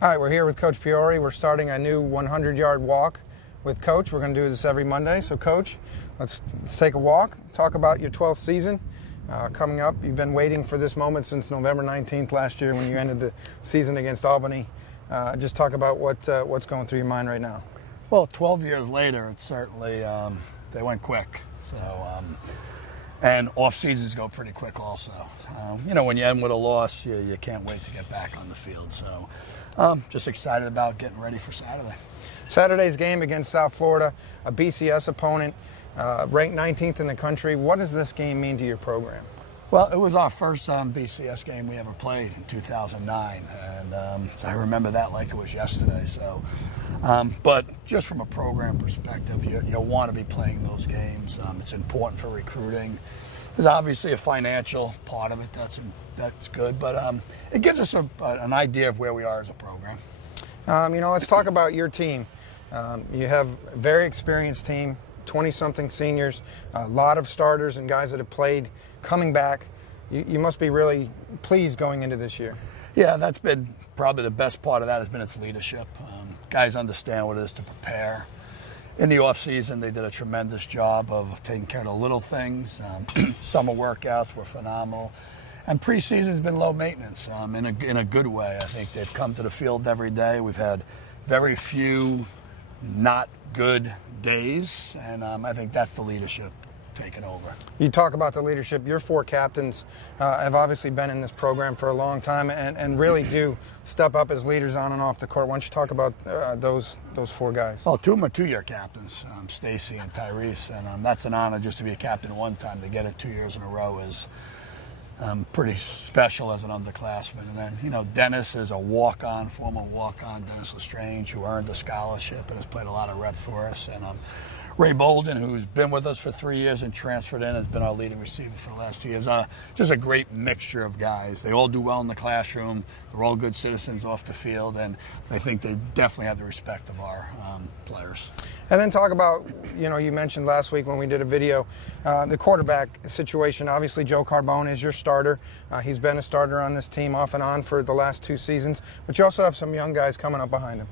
All right, we're here with Coach Priore. We're starting a new 100-yard walk with Coach. We're going to do this every Monday. So, Coach, let's take a walk. Talk about your 12th season coming up. You've been waiting for this moment since November 19th last year when you ended the season against Albany. Just talk about what's going through your mind right now. Well, 12 years later, it's certainly they went quick. So, and off seasons go pretty quick also. You know, when you end with a loss, you can't wait to get back on the field. So, just excited about getting ready for Saturday. Saturday's game against South Florida, a BCS opponent, ranked 19th in the country. What does this game mean to your program? Well, it was our first BCS game we ever played in 2009, and I remember that like it was yesterday. So, but just from a program perspective, you want to be playing those games. It's important for recruiting. There's obviously a financial part of it that's good, but it gives us an idea of where we are as a program. You know, let's talk about your team. You have a very experienced team, 20-something seniors, a lot of starters and guys that have played coming back. You must be really pleased going into this year. Yeah, that's been probably the best part of that has been its leadership. Guys understand what it is to prepare. In the off season, they did a tremendous job of taking care of the little things. Summer workouts were phenomenal. And preseason's been low maintenance in a good way. I think they've come to the field every day. We've had very few not good days, and I think that's the leadership taking over. You talk about the leadership. Your four captains have obviously been in this program for a long time and really do step up as leaders on and off the court. Why don't you talk about those four guys? Well, two of them are two-year captains, Stacy and Tyrese, and that's an honor just to be a captain one time. To get it 2 years in a row is pretty special as an underclassman. And then, you know, Dennis is a walk-on, former walk-on, Dennis Lestrange, who earned a scholarship and has played a lot of reps for us. And Ray Bolden, who's been with us for 3 years and transferred in, has been our leading receiver for the last 2 years. Just a great mixture of guys. They all do well in the classroom. They're all good citizens off the field, and I think they definitely have the respect of our players. And then talk about, you know, you mentioned last week when we did a video, the quarterback situation. Obviously, Joe Carbone is your starter. He's been a starter on this team off and on for the last 2 seasons, but you also have some young guys coming up behind him.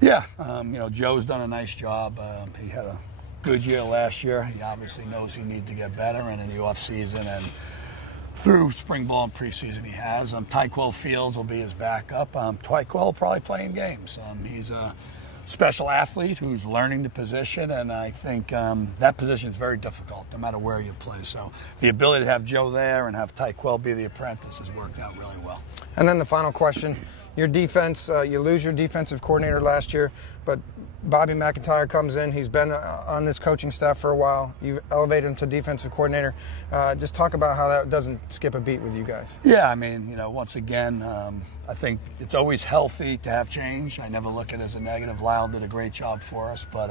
Yeah, you know, Joe's done a nice job. He had a good year last year. He obviously knows he needs to get better, and in the off season and through spring ball and preseason he has. Tyquel Fields will be his backup. Tyquel will probably play in games. He's a special athlete who's learning the position, and I think that position is very difficult no matter where you play. So the ability to have Joe there and have Tyquel be the apprentice has worked out really well. And then the final question. Your defense, you lose your defensive coordinator last year, but Bobby McIntyre comes in. He's been on this coaching staff for a while. You elevated him to defensive coordinator. Just talk about how that doesn't skip a beat with you guys. Yeah, I mean, you know, once again, I think it's always healthy to have change. I never look at it as a negative. Lyle did a great job for us, but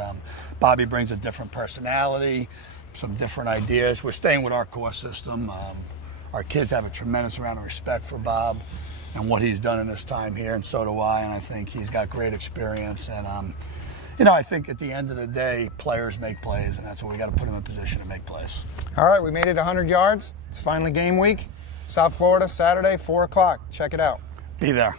Bobby brings a different personality, some different ideas. We're staying with our core system. Our kids have a tremendous amount of respect for Bob and what he's done in his time here, and so do I, and I think he's got great experience. And, you know, I think at the end of the day, players make plays, and that's what we got to put them in position to make plays. All right, we made it 100 yards. It's finally game week. South Florida, Saturday, 4 o'clock. Check it out. Be there.